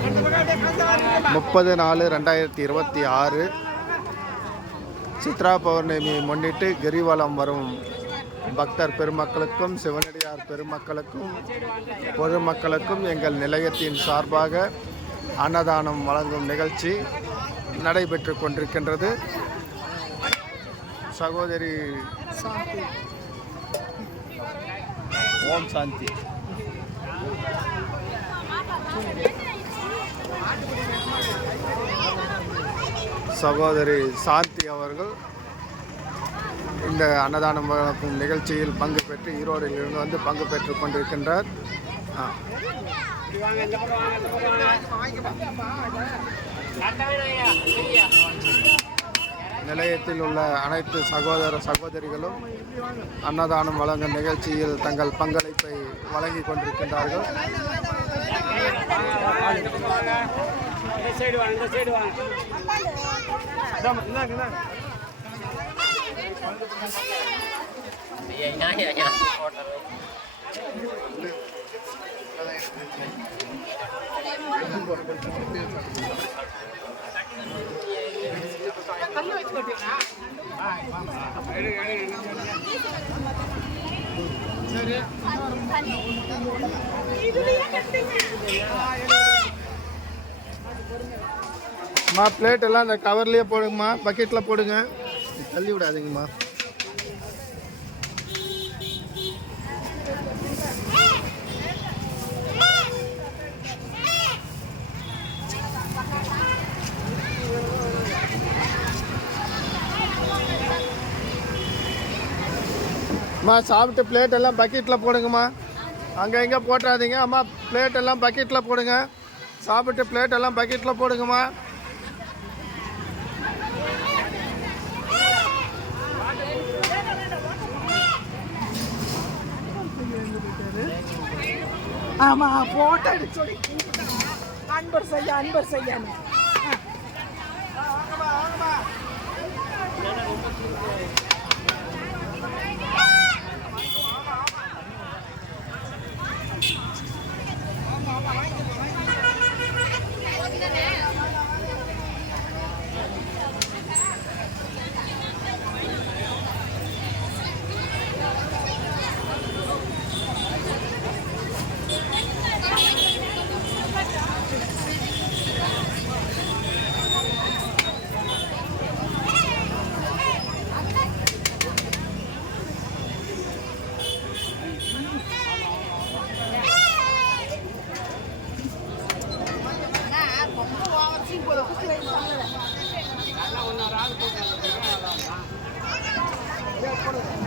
30/4/2026 சித்ரா பௌர்ணமியை முன்னிட்டு கிரிவலம் வரும் பக்தர் பெருமக்களுக்கும் சிவனடியார் பெருமக்களுக்கும் பொதுமக்களுக்கும் எங்கள் நிலையத்தின் சார்பாக அன்னதானம் வழங்கும் நிகழ்ச்சி நடைபெற்று கொண்டிருக்கின்றது. சகோதரி ஓம் சாந்தி சகோதரி சாந்தி அவர்கள் இந்த அன்னதானம் வழங்கும் நிகழ்ச்சியில் பங்கு பெற்று ஈரோடில் இருந்து வந்து பங்கு பெற்று கொண்டிருக்கின்றார். நிலையத்தில் உள்ள அனைத்து சகோதர சகோதரிகளும் அன்னதானம் வழங்கும் நிகழ்ச்சியில் தங்கள் பங்களிப்பை வழங்கி கொண்டிருக்கின்றார்கள். பிளேட் எல்லாம் இந்த கவர்லயே போடுங்கம்மா, பக்கெட்ல போடுங்க, தள்ளி விடாதீங்கம்மா. சாப்பிட்டு பிளேட் எல்லாம் பக்கெட்டில் போடுங்கம்மா, அங்கே இங்கே போட்டுறாதீங்க. அம்மா பிளேட் எல்லாம் பக்கெட்டில் போடுங்க, சாப்பிட்டு பிளேட் எல்லாம் பக்கெட்டில் போடுங்கம்மா. ஆமாம் போட்டோ சொல்லி அன்பர் செய்ய Gracias.